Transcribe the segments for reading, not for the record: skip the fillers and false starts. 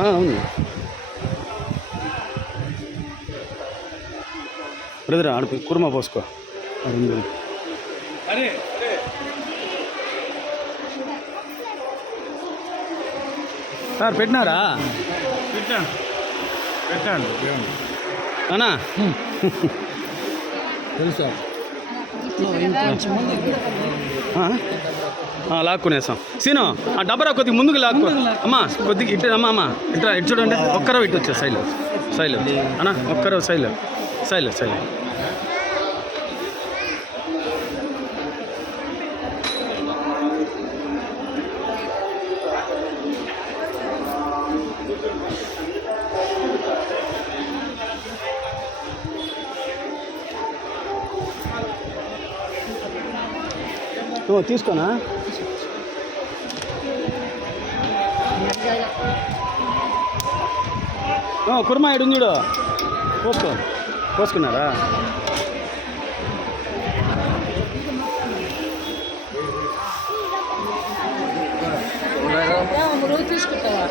అవును brother, ఆడిపోయి kurma పోసుకో. Sir పెట్టినారా? పెట్టాను అన్నా తెలుసా? లాక్కునేసాం. సీను ఆ డబ్బరా కొద్దిగా ముందుకు లాక్కు అమ్మా, కొద్దిగా ఇట్లా అమ్మా అమ్మా ఇట్లా ఇటు చూడండి. ఒక్కరో ఇటు వచ్చా సైలు సైలు అన్నా, ఒక్కరో సైలు సైలు సైలు. తీసుకోనా? కుర్మా ఇడు చూడు, పోసుకున్నారా? తీసుకుంటావా?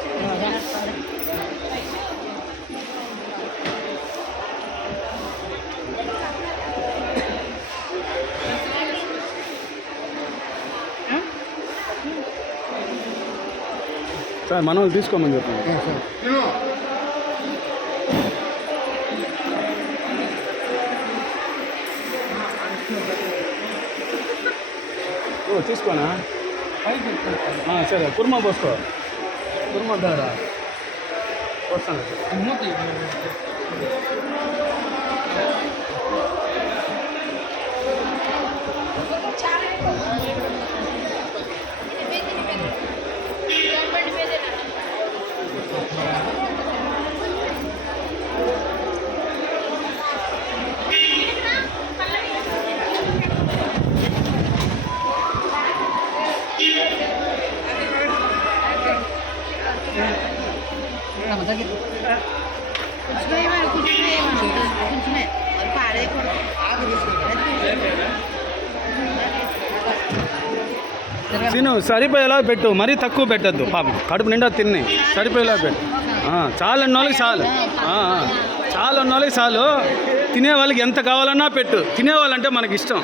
సార్ మన వాళ్ళు తీసుకోమని చెప్పండి. తీసుకోనా? సరే కుర్మా పోసుకో. కుర్మా దారా వస్తాను. తిను సరిపోయేలా పెట్టు, మరీ తక్కువ పెట్టద్దు. పాపం కడుపు నిండా తిని సరిపోయేలా పెట్టు. చాలు అన్న వాళ్ళకి చాలు, చాలు అన్న వాళ్ళకి చాలు. తినే వాళ్ళకి ఎంత కావాలన్నా పెట్టు. తినేవాళ్ళంటే మనకి ఇష్టం.